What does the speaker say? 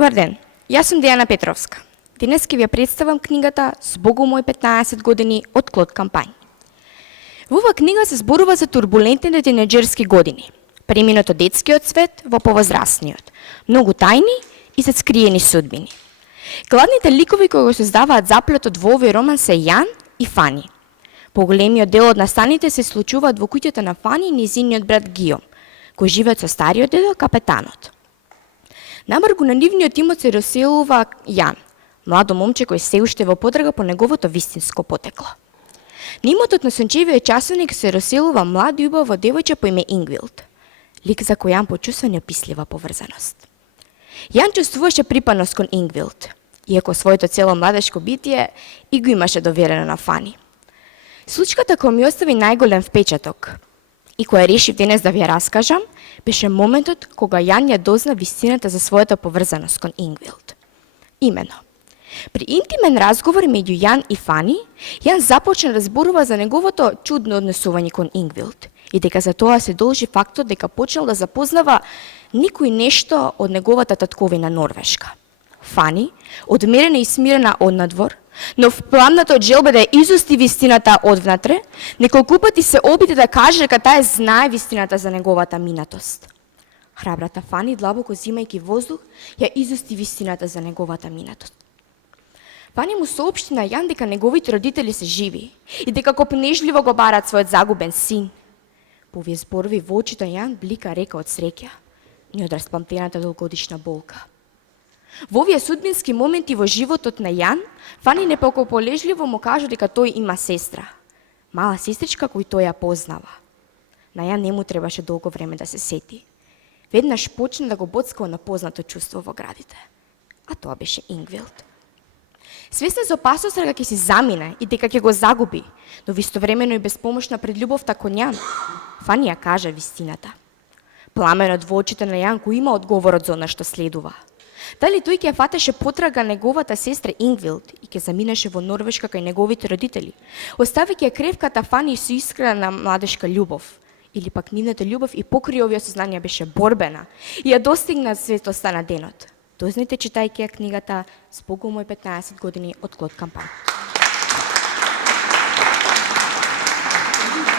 Добар ден, јас сум Дијана Петровска. Денес ќе ви ја представам книгата Збогум мој 15 години од Клод Кампањ. Во оваа книга се зборува за турбулентните тинеџерски години, преминато детскиот свет во повозрастниот, многу тајни и се скриени судбини. Главните ликови кои го создаваат заплетот во овој роман се Јан и Фани. Поголемиот дел од настаните се случуваат во куќата на Фани и низиниот брат Гиом, кои живеат со стариот дедо капетанот. Намргу на нивниот имот се раселува Јан, младо момче кој се уште во потрага по неговото вистинско потекло. На имотот на сончевиот часовник се раселува млад и убаво девојче по име Ингвилд, лик за кој Јан почувства неопислива поврзаност. Јан чувствуваше припадност кон Ингвилд, иако своето цело младешко битие и го имаше доверено на Фани. Случката која ми остави најголем впечаток и која решив денес да ви ја раскажам, беше моментот кога Јан ја дозна вистината за својата поврзаност кон Ингвилд. Имено, при интимен разговор меѓу Јан и Фани, Јан започна да зборува за неговото чудно однесување кон Ингвилд и дека за тоа се должи фактот дека почнал да запознава никој нешто од неговата татковина Норвешка. Фани, одмерена и смирена однадвор, но пламната од желба да ја изусти вистината одвнатре, неколку пати се обиде да каже дека таа знае вистината за неговата минатост. Храбрата Фани, длабоко зимајќи воздух, ја изусти вистината за неговата минатост. Фани му соопшти на Јан дека неговите родители се живи и дека копнежливо го барат својот загубен син. По овие зборови во очите Јан блика река од среќа, не од распамтената долгодишна болка. Во овие судбински моменти во животот на Јан, Фани непокополежливо му кажа дека тој има сестра, мала сестричка кој тој ја познава. На Јан не му требаше долго време да се сети. Веднаш почна да го боцкава на познато чувство во градите, а тоа беше Ингвилд. Свесна за опасност дека ќе се замине и дека ќе го загуби, но истовремено и безпомошна пред љубовта кон Јан, Фани ја кажа вистината. Пламенот во очите на Јан го има одговорот за она што следува. Дали тој ќе фатеше потрага неговата сестра Ингвилд и ќе заминеше во Норвешка кај неговите родители, оставајќи ја кревката Фани со искрена младешка љубов, или пак нивната љубов и покрај овие сознанија беше борбена и ја достигна светоста на денот. Дознайте читајќи ја книгата Збогум мој 15 години од Клод Кампањ.